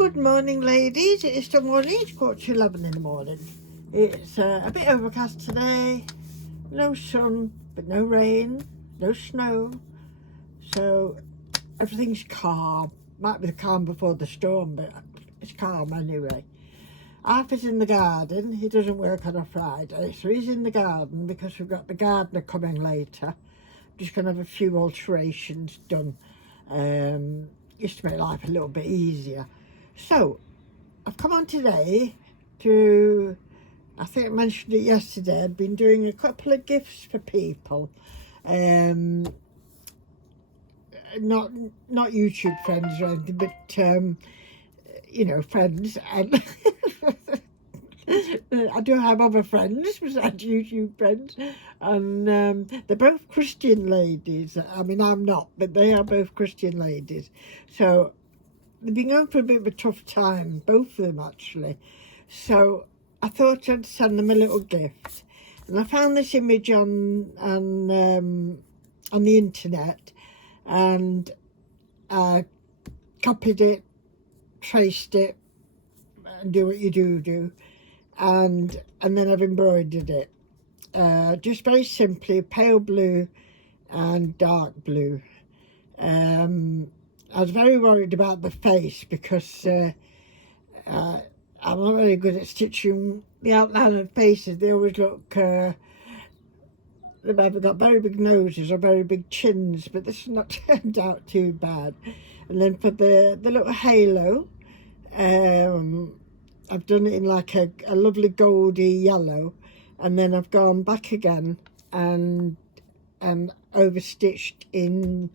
Good morning, ladies. It's the morning. It's 11:15 in the morning. It's a bit overcast today. No sun, but no rain, no snow. So everything's calm. Might be the calm before the storm, but it's calm anyway. Arthur's in the garden. He doesn't work on a Friday, so he's in the garden because we've got the gardener coming later. Just going to have a few alterations done, just to make life a little bit easier. So I've come on today to, I think I mentioned it yesterday, I've been doing a couple of gifts for people. Not YouTube friends or anything, but you know, friends. And I do have other friends besides YouTube friends, and they're both Christian ladies. I mean, I'm not, but they are both Christian ladies. So they've been going for a bit of a tough time, both of them actually. So I thought I'd send them a little gift, and I found this image on the internet, and I copied it, traced it, and do what you do, and then I've embroidered it. Just very simply, pale blue and dark blue. I was very worried about the face because I'm not very good at stitching the outline of faces. They always look, they've either got very big noses or very big chins, but this has not turned out too bad. And then for the little halo, I've done it in like a lovely goldy yellow, and then I've gone back again and overstitched in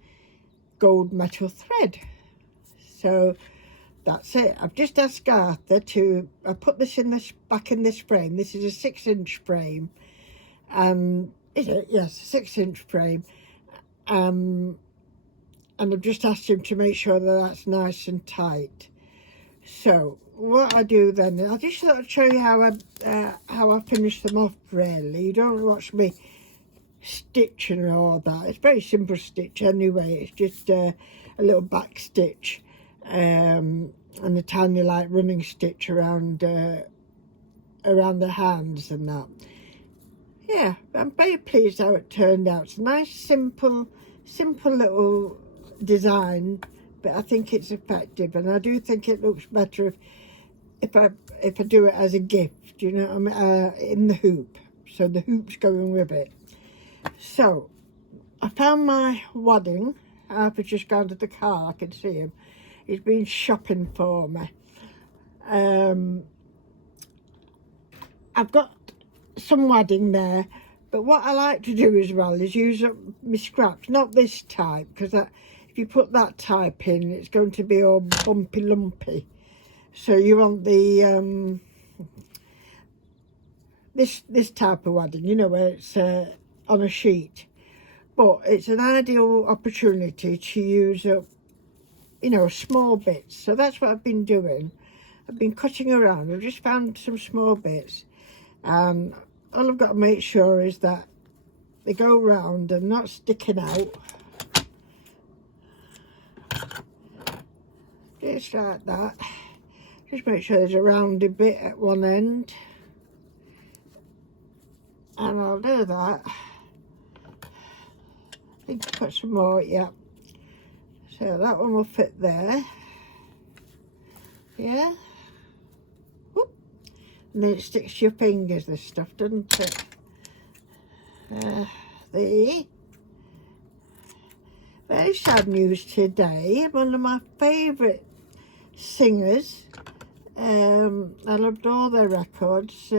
gold metal thread. So that's it. I've just asked Arthur to put this back in this frame. This is a 6-inch frame, is it? Yes, a 6-inch frame. And I've just asked him to make sure that that's nice and tight. So what I do then, I just thought I'd show you how I finish them off. Really, you don't watch me stitching and all that. It's very simple stitch anyway. It's just a little back stitch and a tiny like running stitch around the hands and that. Yeah, I'm very pleased how it turned out. It's a nice simple little design, but I think it's effective, and I do think it looks better if I do it as a gift, you know, in the hoop. So the hoop's going with it. So I found my wadding. I've just gone to the car. I can see him. He's been shopping for me. I've got some wadding there, but what I like to do as well is use up my scraps. Not this type, because if you put that type in, it's going to be all bumpy lumpy. So you want the this type of wadding, you know, where it's on a sheet. But it's an ideal opportunity to use up, you know, small bits. So that's what I've been doing. I've been cutting around. I've just found some small bits, and all I've got to make sure is that they go round and not sticking out. Just like that. Just make sure there's a rounded bit at one end, and I'll do that. I think I've got some more, yeah. So that one will fit there. Yeah. Whoop. And then it sticks to your fingers, this stuff, doesn't it? There. Very sad news today. One of my favourite singers, I loved all their records,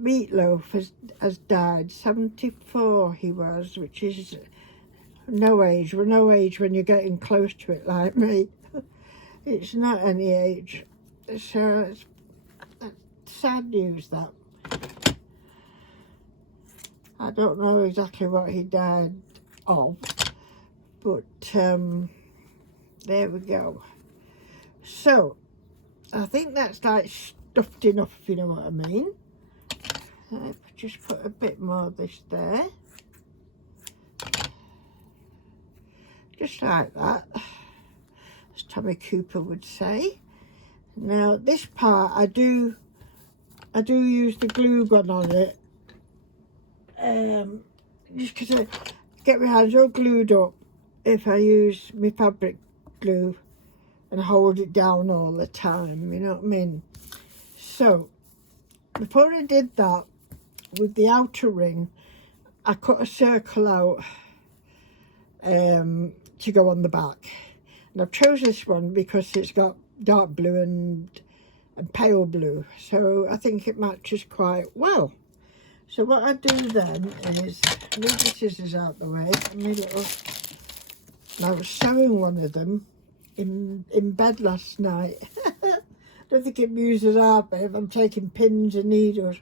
Meatloaf has died. 74 he was, which is no age. We're no age when you're getting close to it like me. It's not any age. So it's sad news, that. I don't know exactly what he died of, but there we go. So I think that's like stuffed enough, if you know what I mean. Just put a bit more of this there, just like that. as Tommy Cooper would say. Now this part I do use the glue gun on it, just because I get my hands all glued up if I use my fabric glue and hold it down all the time, you know what I mean? So before I did that, with the outer ring, I cut a circle out to go on the back, and I've chose this one because it's got dark blue and pale blue, so I think it matches quite well. So what I do then is move the scissors out the way. I was sewing one of them in bed last night. Don't think it muses out, babe. I'm taking pins and needles.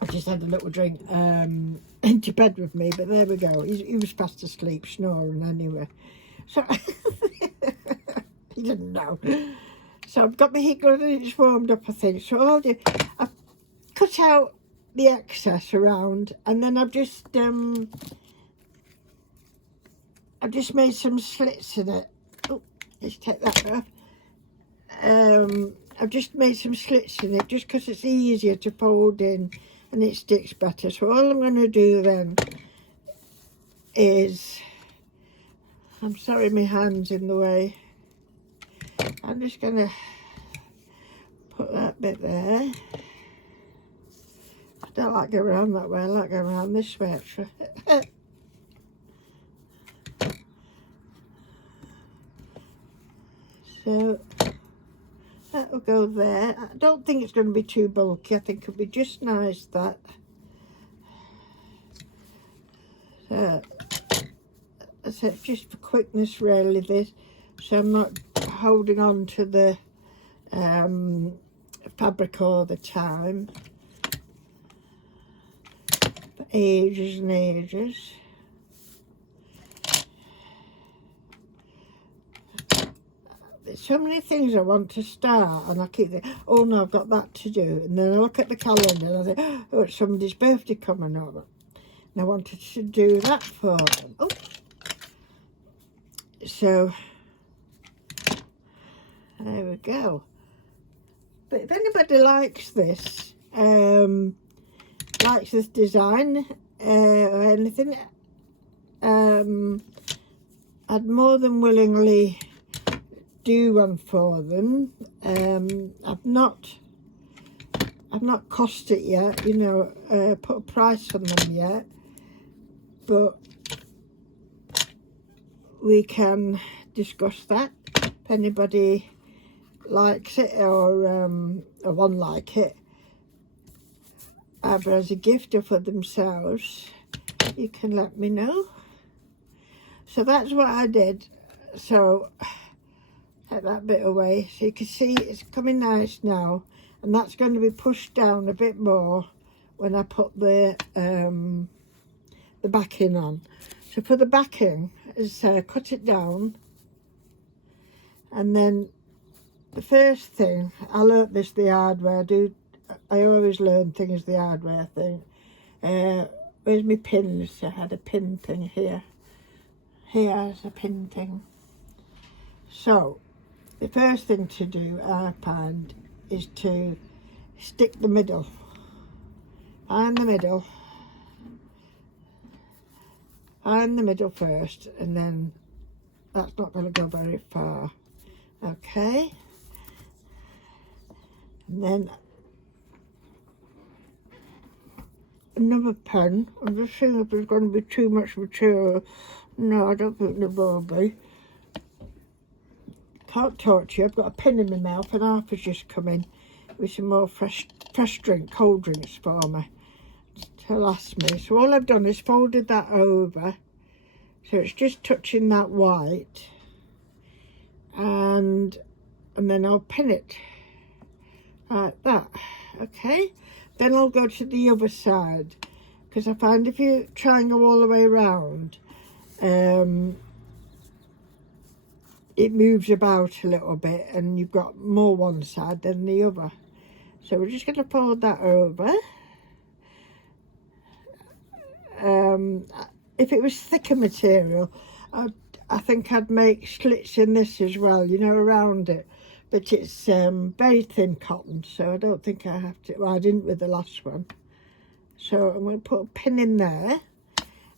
I just had a little drink into bed with me, but there we go. He was fast asleep, snoring anyway. So he didn't know. So I've got my heat gun and it's warmed up, I think. So all I'll do, I've cut out the excess around, and then I've just made some slits in it. Oh, let's take that off. I've just made some slits in it just because it's easier to fold in and it sticks better. So all I'm going to do then is, I'm sorry my hand's in the way, I'm just going to put that bit there. I don't like going around that way, I like going around this way actually. So that will go there. I don't think it's going to be too bulky. I think it'll be just nice, that. So I said just for quickness really this, so I'm not holding on to the fabric all the time for ages and ages. There's so many things I want to start, and I keep thinking, oh no, I've got that to do, and then I look at the calendar and I think, oh, it's somebody's birthday coming up, and I wanted to do that for them. Oh. So there we go. But if anybody likes this design or anything, I'd more than willingly do one for them. I've not cost it yet, you know, put a price on them yet, but we can discuss that if anybody likes it or one like it, either as a gift or for themselves. You can let me know. So that's what I did. So take that bit away, so you can see it's coming nice now, and that's going to be pushed down a bit more when I put the backing on. So for the backing is cut it down, and then the first thing, I learnt this the hard way. I always learn things the hard way, I think. Where's my pins? I had a pin thing here. Here's a pin thing. So the first thing to do, I find, is to stick the middle. Find the middle. Find the middle first, and then that's not going to go very far. Okay. And then another pen. I'm just seeing if there's going to be too much material. No, I don't think there will be. Can't talk to you, I've got a pin in my mouth, and Arthur's just come in with some more fresh cold drinks for me to last me. So all I've done is folded that over, so it's just touching that white, and then I'll pin it like that. Okay, then I'll go to the other side, because I find if you try and go all the way around, it moves about a little bit, and you've got more one side than the other. So we're just going to fold that over. If it was thicker material, I think I'd make slits in this as well, you know, around it. But it's very thin cotton, so I don't think I have to. Well, I didn't with the last one. So I'm going to put a pin in there.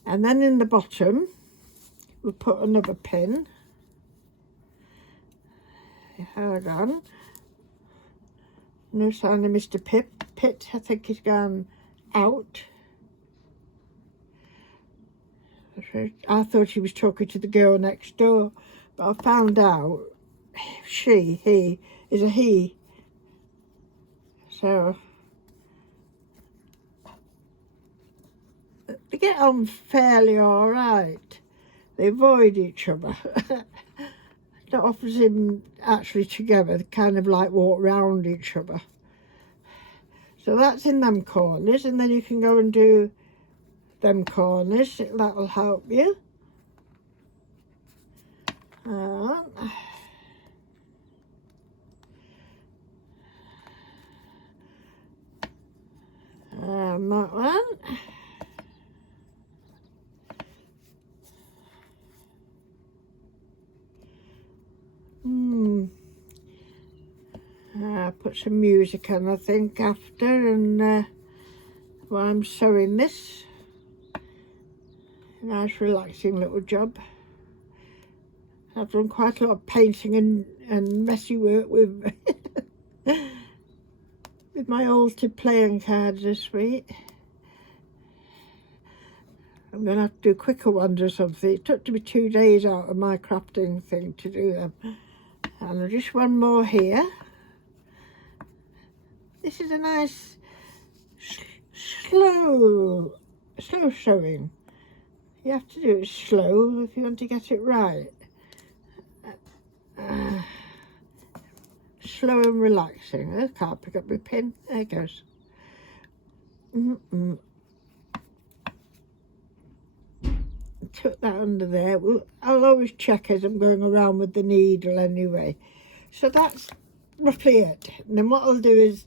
And then in the bottom, we'll put another pin. Hold on. No sign of Mr. Pitt. I think he's gone out. I thought he was talking to the girl next door, but I found out he is a he. So they get on fairly all right. They avoid each other. Not often actually together. They kind of like walk round each other. So that's in them corners, and then you can go and do them corners. That'll help you. And that one. Put some music on, I think, after, and while I'm sewing this. Nice relaxing little job. I've done quite a lot of painting and messy work with with my altered playing cards this week. I'm going to have to do quicker ones or something. It took me 2 days out of my crafting thing to do them. And just one more here. This is a nice slow sewing. You have to do it slow if you want to get it right. Slow and relaxing. I can't pick up my pin. There it goes. Tuck that under there. I'll always check as I'm going around with the needle anyway. So that's roughly it. And then what I'll do is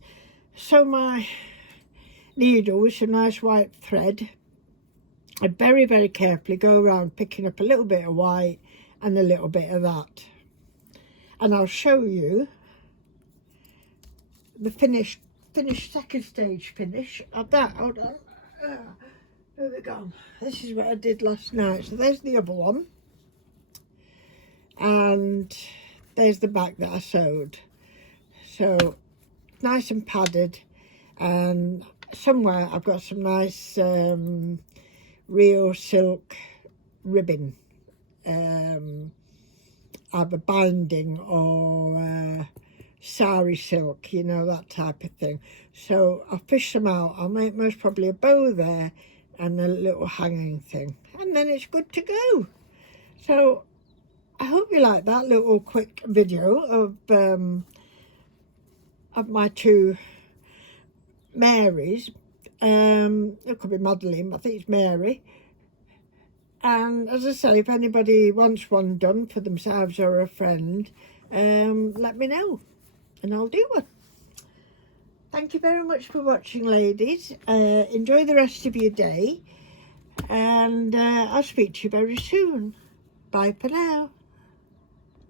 sew my needle with some nice white thread. I very, very carefully go around picking up a little bit of white and a little bit of that. And I'll show you the finished second stage finish of that. Hold on. There we go. This is what I did last night. So there's the other one. And there's the back that I sewed. So nice and padded. And somewhere I've got some nice real silk ribbon, either binding or sari silk, you know, that type of thing. So I'll fish them out. I'll make most probably a bow there and a little hanging thing, and then it's good to go. So I hope you like that little quick video of my two Marys. It could be Madeline, but I think it's Mary. And as I say, if anybody wants one done for themselves or a friend, let me know and I'll do one. Thank you very much for watching, ladies. Enjoy the rest of your day, and I'll speak to you very soon. Bye for now.